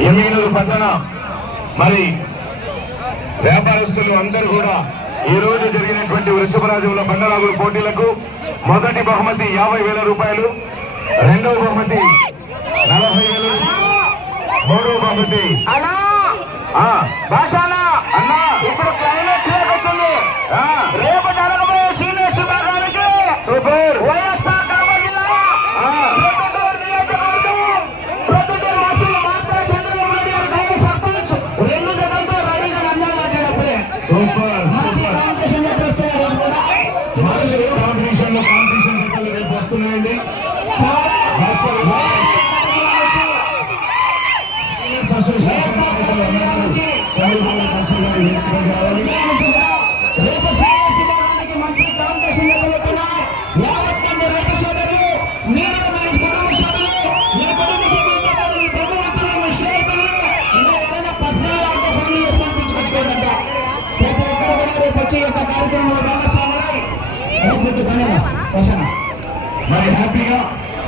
ఎమ్మిగనూరు పట్టణ. మరి వ్యాపారస్తులు అందరూ కూడా ఈ రోజు జరిగినటువంటి వృషభరాజుల బండరాగుల పోటీలకు మొదటి బహుమతి యాభై వేల రూపాయలు రెండవ బహుమతి నలభై వేలు మూడవ బహుమతి భాషానా సూపర్ సూపర్. కాంపిటీషన్లో కాంపిటీషన్ జతలు రేపు వస్తున్నాయండి. భాస్కర్ అసోసియేషన్ వచ్చి యొక్క కార్యక్రమంలో భాగస్వాములై మరి హ్యాపీగా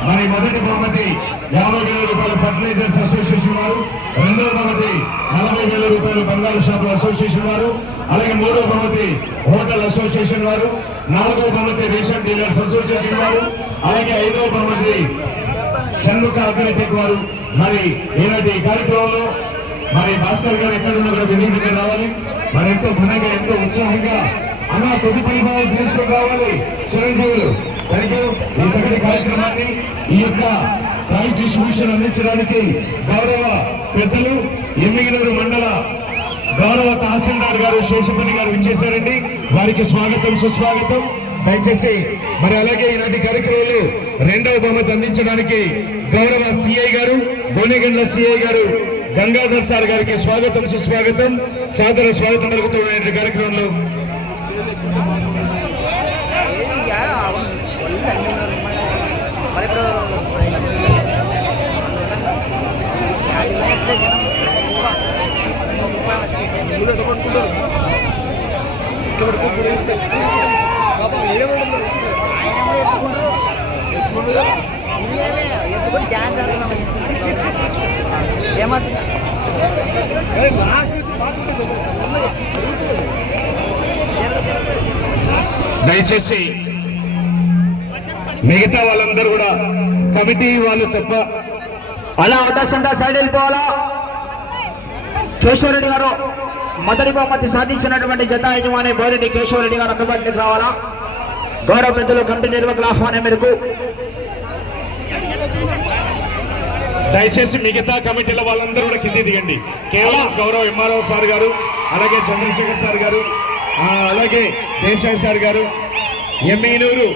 మరి మొదటి బహుమతి యాభై వేల రూపాయలు ఫర్టిలైజర్స్ అసోసియేషన్ వారు రెండవ బహుమతి నలభై వేల రూపాయలు బంగారు షాపుల అసోసియేషన్ వారు అలాగే మూడవ బహుమతి హోటల్ అసోసియేషన్ వారు నాలుగవ బహుమతి రేషన్ డీలర్స్ అసోసియేషన్ వారు అలాగే ఐదవ బహుమతి షణ్ముఖ అథ్లెటిక్ వారు. మరి ఈనాటి కార్యక్రమంలో మరి భాస్కర్ గారు ఎక్కడున్నా కూడా వినీతిగా రావాలి. మరెంతో ఘనంగా ఎంతో ఉత్సాహంగా అన్న తొలి పరిభావం తీసుకుని రావాలి చిరంజీవులు థ్యాంక్ ఈ చక్కటి కార్యక్రమాన్ని ఈ యొక్క ప్రైజ్ డిస్ట్రిబ్యూషన్ అందించడానికి గౌరవ పెద్దలు ఎమ్మిగినూరు మండల గౌరవ తహసీల్దార్ గారు శేషపల్లి గారు విచ్చేశారండి. వారికి స్వాగతం సుస్వాగతం. దయచేసి మరి అలాగే ఈనాటి కార్యక్రమంలో రెండవ బహుమతి అందించడానికి గౌరవ సిఐ గారు గోనెగండ్ల సిఐ గారు గంగాధర్ సార్ గారికి స్వాగతం సుస్వాగతం సాదర స్వాగతం పలుకుతున్న కార్యక్రమంలో ఫేమస్ దయచేసి మిగతా వాళ్ళందరూ కూడా కమిటీ వాళ్ళు తప్ప అలా అవకాశంగా సైడ్ వెళ్ళిపోవాలా కేశవరెడ్డి గారు మొదటి బహుమతి సాధించినటువంటి జత యజమాని బోరెడ్డి కేశవరెడ్డి గారు అందుబాటులోకి రావాలా? గౌరవ పెద్దలు కమిటీ నిర్వాహకుల ఆహ్వానం మేరకు. దయచేసి మిగతా కమిటీల వాళ్ళందరూ కూడా కింది దిగండి. కేవలం గౌరవ ఎంఆర్ఓ సార్ గారు అలాగే చంద్రశేఖర్ సార్ గారు ఆ, అలాగే దేశాయ్ సార్ గారు ఎమ్మిగినూరు.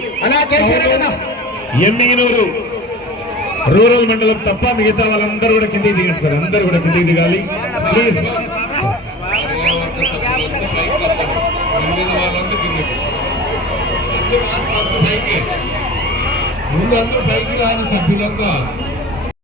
ఎమ్మిగినూరు రూరల్ మండలం తప్ప మిగతా వాళ్ళందరూ కూడా కిందికి దిగండి సార్ అందరూ కూడా కిందికి దిగాలి. ప్లీజ్ ముందు అందరూ పైకి రాని సభ్యులంగా